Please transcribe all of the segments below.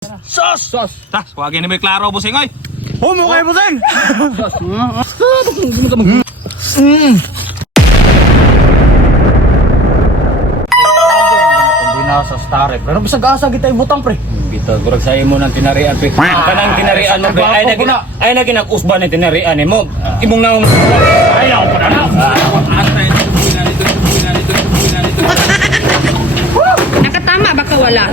Sos! Sos! Tas, wagin ni may klaro, busing, oy! Humo kayo, busing! Sos! Sa stare, pero bisag asa kita ibutang pre. Bitaw gurag sa imo nang tinarian pe. Kanang tinarian mo ay na ginakusban ni tinarian nimo. Imong naong Ayaw pa na. Nakatama baka wala.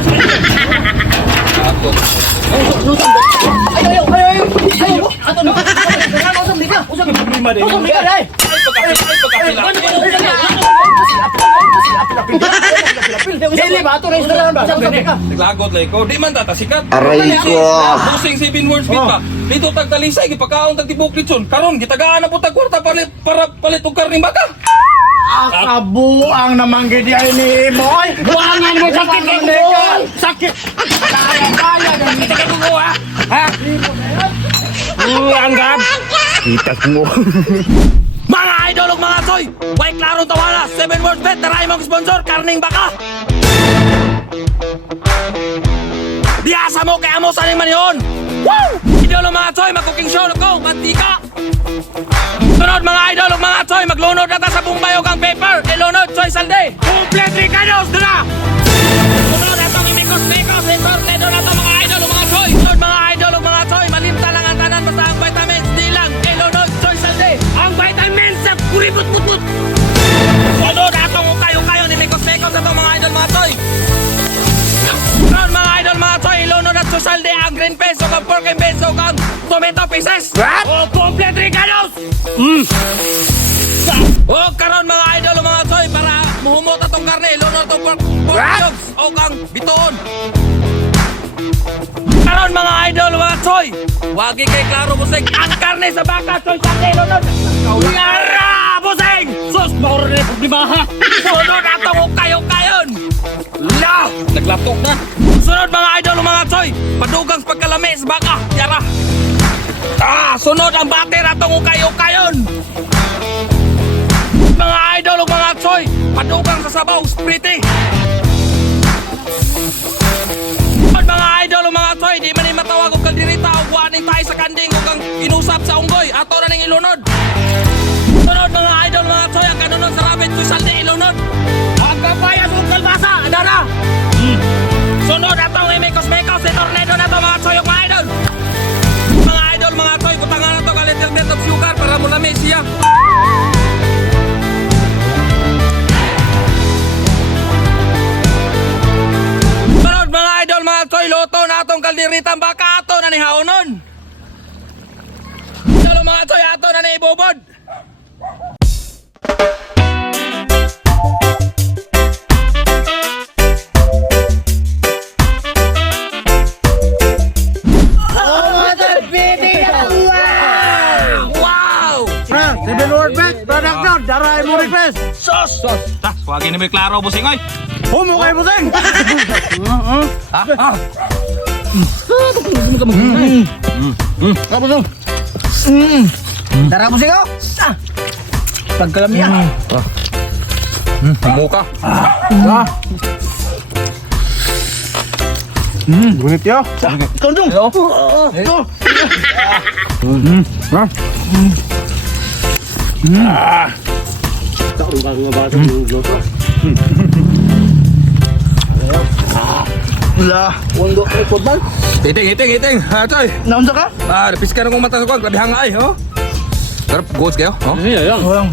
Ayaw. Ato na. Usap di ka. Usap di ka, dai. Dili ba ato na isda ba? Usap di ka. Naglagot lang ikaw, di man tatasikat. Aray ko. Busing 7 words bit pa. Dito tagtalisay, gipakaon tag tibok litson. Karon, gitagaan na po tag kwarta para palit og karning baka. Kabuang naman gidi ay ni Moy. Buangan mo sakit ni Moy. Sakit. Kaya na kita ka buwa. Ha? anggap. Itas mo. Mga idol ug mga soy, way klarong tawala, 7 words bet, taray mong sponsor, karning baka. Biyasa mo kay amo sa ning manihon. Woo! Idol ug mga soy, mag-cooking show ko, mantika. Sunod mga idol ug mga soy, maglunod na ta sa Bombay ug ang paper, ilunod soy salde. Complete ricados dira. Sunod atong imikos-mikos, entornedo na to mga idol ug mga soy. Sunod mga idol ug mga soy, malimta lang ang tanan basta ang vitamins, di lang ilunod soy salde. Ang vitamins sa kuribut-but. Sunod atong kayo-kayo ni mikos-mikos atong mga idol mga soy. Sunod mga idol mga soy, ilunod at sosalde ang green peso kang pork and beso kang tomato pieces. What? O complete ricados. O karon mga idol o mga soy para muhumot atong karne, ilunod atong pork cubes o kang bitoon. Karon mga idol o mga soy, wagi kay klaro busing ang karne sa baka soy sa ilunod. Yara busing! Sus, mauro na yung problema ha. Sunod atong kayo-kayon. La! Naglatok na. Sunod mga idol o mga soy, padugang sa pagkalami sa baka. Yara! Sunod ang bater atong kayo-kayon. Mga idol o mga soy, padugang sa sabaw, sprite. Mga idol o mga soy, di man ni matawag o kaldirita o buwaning tayo sa kanding o kang inusap sa unggoy, ato na ning ilunod. Sunod mga idol o mga soy, ang kanunod sa rabbit ko saldi ilunod. Ang kapayas o kalbasa, adara. Sunod atong imikos-mikos, tornado na to mga soy o mga idol. Mga idol, mga soy, kutangan na to kalit-lit of sugar para mo lami siya. Sunod mga idol, mga soy, loto na atong kaldiritang baka ato na ni haonon. Idol mga soy, ato na ni ibubod. Seven word bet, product down, daray mo request. Sos! Sos! Tas, wagin ni may klaro, busing, oy! Humo kayo, busing. Kapos mo. Dara mo sigaw. Pagkalamiya. Muka! Gunit yo. Kandung. Ito. Lah, wando record man. Iting! Ha, choy! Naunsa ka? Napiska na kong mata sa kwan, grabe hangay, ho? Sarap, goats kayo, ho? Iya, Walang.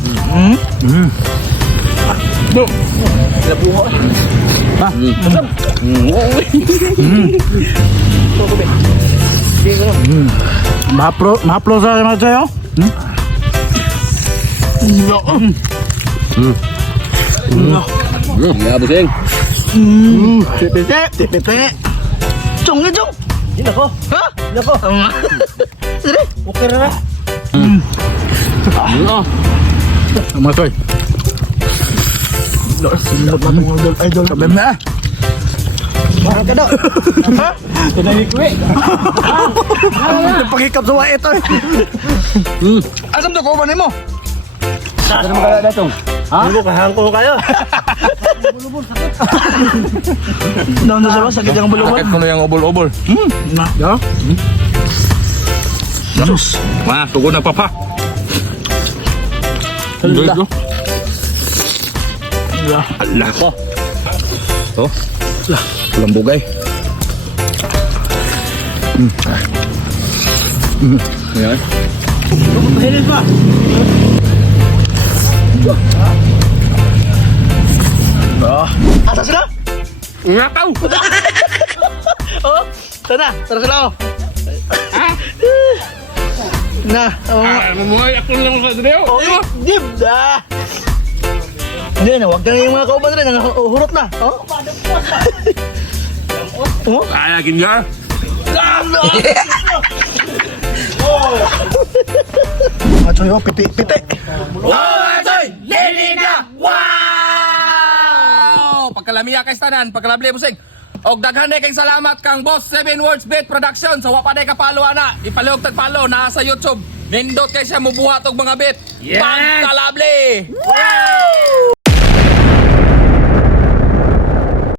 Maplo sa mga sa'yo? Ya busing. Tepete. Chong na chong. Hindi ko. Ha? Hindi ko. Sige. Okay na. Matoy. Sinulot na itong idol. Sabi na. Marang ka daw. Ha? Tinalik ko eh. Pagkikap sa wait ito eh. Asam to ko ba mo? Ano naman kaya datong? Ha? Ano kahangko kayo? Doon na siya, sakit yung bulubon. Sakit ko na yung obol-obol. Ya? Sus. Wah, tunggu na papa. Salita. Allah. Oh. Pulang bugay. Ayan. Mahilig pa. Asa sila? Ngakaw. Oh, tara sila oh. Na, oh. Mamuhay ako lang sa dito. Oh, dib da. Hindi na, wag ka na yung mga kauban rin, hurot na. Oh. Oh. Kaya ginga. Machoy, oh, piti. Oh, Atoy! Lilig na! Wow! Pagkalamiya kay Stanan, pagkalabli busing. Og daghan na kay salamat kang Boss 7 Words Beat Production. Sa wapa day kapalo ana, ipalihog tag palo na sa YouTube. Nindot kay siya mubuhat og mga beat. Yes! Pagkalabli! Wow!